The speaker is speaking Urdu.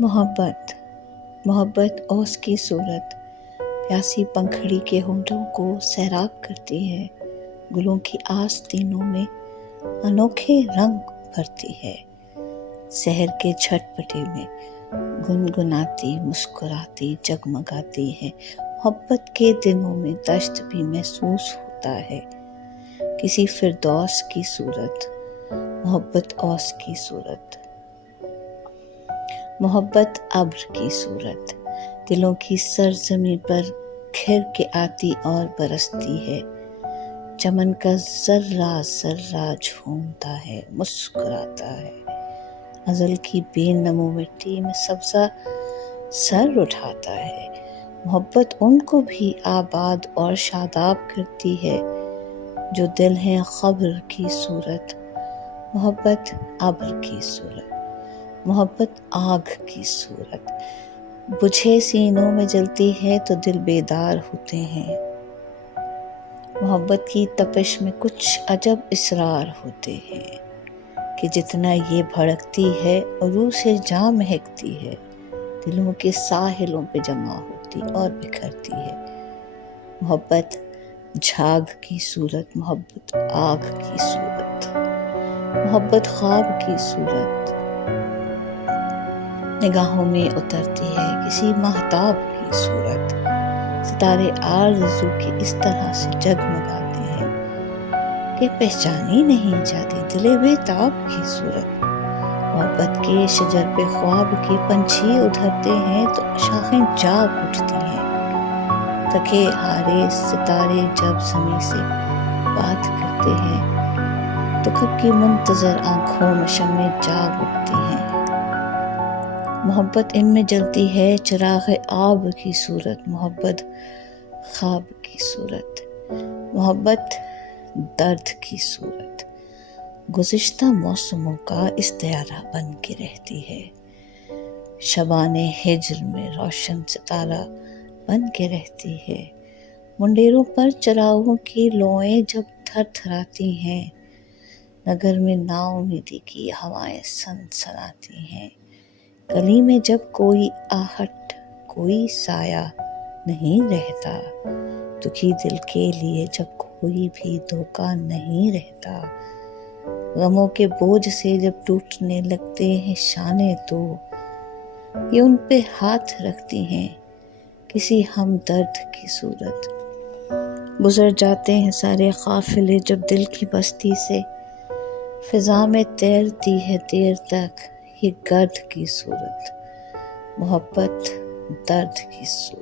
محبت محبت اوس کی صورت پیاسی پنکھڑی کے ہونٹوں کو سیراب کرتی ہے، گلوں کی آستینوں میں انوکھے رنگ بھرتی ہے، سحر کے جھٹ پٹے میں گنگناتی مسکراتی جگمگاتی ہے۔ محبت کے دنوں میں دشت بھی محسوس ہوتا ہے، کسی فردوس کی صورت محبت اوس کی صورت۔ محبت ابر کی صورت دلوں کی سرزمین پر کھر کے آتی اور برستی ہے، چمن کا ذرہ ذرہ جھومتا ہے، مسکراتا ہے، ازل کی بے نمو مٹی میں سبزہ سر اٹھاتا ہے۔ محبت ان کو بھی آباد اور شاداب کرتی ہے جو دل ہیں قبر کی صورت محبت ابر کی صورت۔ محبت آگ کی صورت بجھے سینوں میں جلتی ہے تو دل بیدار ہوتے ہیں، محبت کی تپش میں کچھ عجب اسرار ہوتے ہیں کہ جتنا یہ بھڑکتی ہے عروج سے جاں مہکتی ہے، دلوں کے ساحلوں پہ جمع ہوتی اور بکھرتی ہے۔ محبت جھاگ کی صورت محبت آگ کی صورت۔ محبت خواب کی صورت نگاہوں میں اترتی ہے کسی ماہتاب کی صورت، ستارے آرزو کے اس طرح سے جگمگاتے ہیں کہ پہچانی نہیں جاتی، دل بیتاب کی صورت۔ محبت کے شجر پہ خواب کے پنچھی ادھرتے ہیں تو شاخیں جاگ اٹھتی ہیں، تھکے ہارے ستارے جب زمیں سے بات کرتے ہیں تو کب کی منتظر آنکھوں میں شمعیں جاگ اٹھتی ہیں۔ محبت ان میں جلتی ہے چراغ آب کی صورت محبت خواب کی صورت۔ محبت درد کی صورت گزشتہ موسموں کا استعارہ بن کے رہتی ہے، شبان ہجر میں روشن ستارہ بن کے رہتی ہے، منڈیروں پر چراغوں کی لوئیں جب تھر تھراتی ہیں، نگر میں نا امیدی کی ہوائیں سنسناتی ہیں، گلی میں جب کوئی آہٹ کوئی سایہ نہیں رہتا، دکھی دل کے لیے جب کوئی بھی دھوکہ نہیں رہتا، غموں کے بوجھ سے جب ٹوٹنے لگتے ہیں شانے تو یہ ان پہ ہاتھ رکھتی ہیں کسی ہمدرد کی صورت۔ گزر جاتے ہیں سارے قافلے جب دل کی بستی سے، فضا میں تیرتی ہے دیر تک یہ گرد کی صورت محبت درد کی صورت۔